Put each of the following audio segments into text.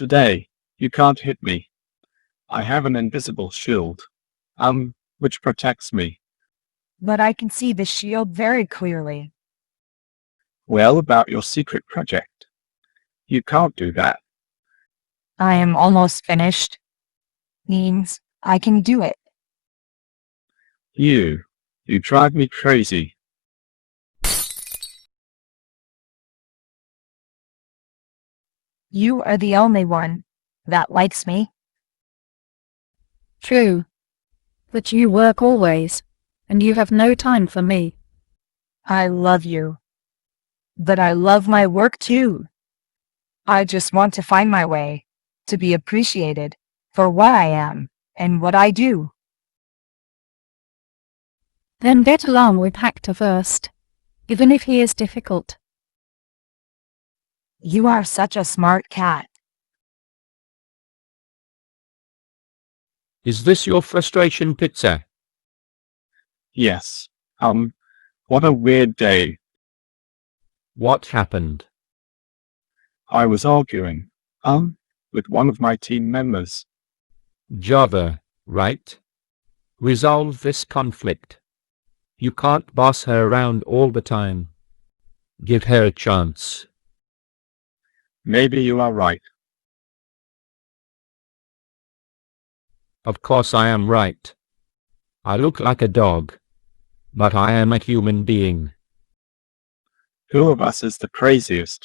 Today, you can't hit me. I have an invisible shield, which protects me. But I can see the shield very clearly. Well, about your secret project. You can't do that. I am almost finished. Means I can do it. You drive me crazy. You are the only one that likes me. True. But you work always, and you have no time for me. I love you. But I love my work too. I just want to find my way, to be appreciated for what I am and what I do. Then get along with Hacktor first, even if he is difficult. You are such a smart cat. Is this your frustration pizza? Yes. What a weird day. What happened? I was arguing, with one of my team members. Java, right? Resolve this conflict. You can't boss her around all the time. Give her a chance. Maybe you are right. Of course I am right. I look like a dog, but I am a human being. Who of us is the craziest?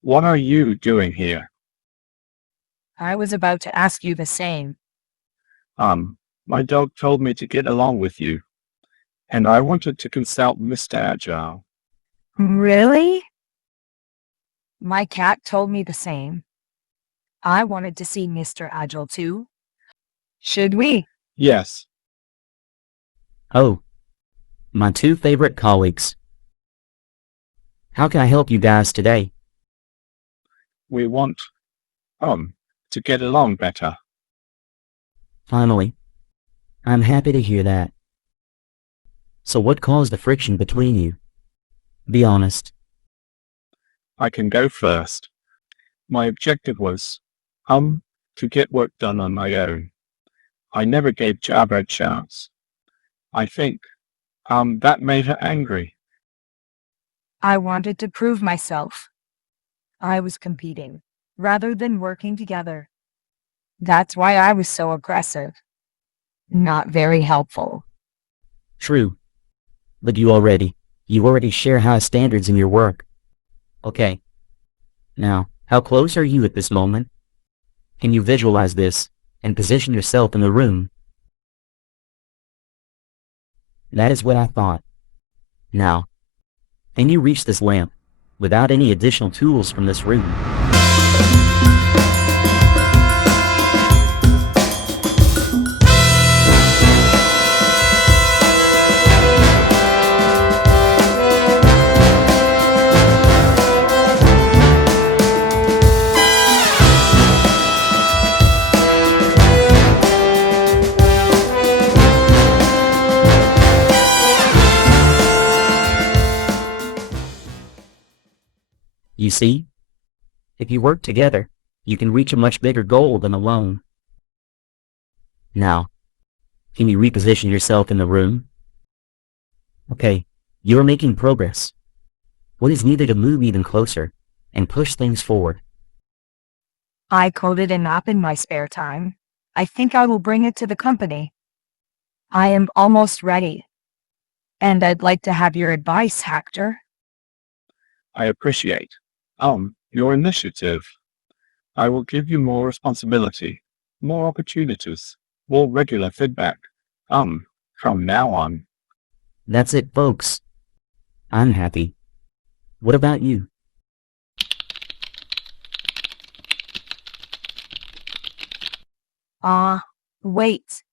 What are you doing here? I was about to ask you the same. My dog told me to get along with you, and I wanted to consult Mr. Agile. Really? My cat told me the same. I wanted to see Mr. Agile too. Should we? Yes. Oh, my two favorite colleagues. How can I help you guys today? We want, to get along better. Finally, I'm happy to hear that. So what caused the friction between you? Be honest. I can go first. My objective was, to get work done on my own. I never gave Java a chance. I think, that made her angry. I wanted to prove myself. I was competing, rather than working together. That's why I was so aggressive. Not very helpful. True. But you already share high standards in your work. Okay. Now, how close are you at this moment? Can you visualize this and position yourself in the room? That is what I thought. Now, can you reach this lamp without any additional tools from this room? You see, if you work together, you can reach a much bigger goal than alone. Now, can you reposition yourself in the room? Okay, you're making progress. What is needed to move even closer and push things forward? I coded an app in my spare time. I think I will bring it to the company. I am almost ready. And I'd like to have your advice, Hacktor. I appreciate, your initiative. I will give you more responsibility, more opportunities, more regular feedback, from now on. That's it, folks. I'm happy. What about you? Wait.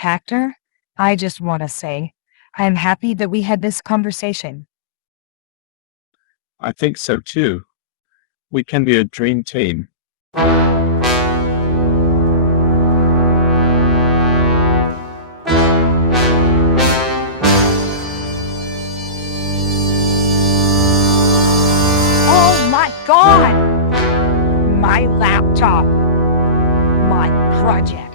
Hacktor, I just want to say, I'm happy that we had this conversation. I think so too. We can be a dream team. stop my project.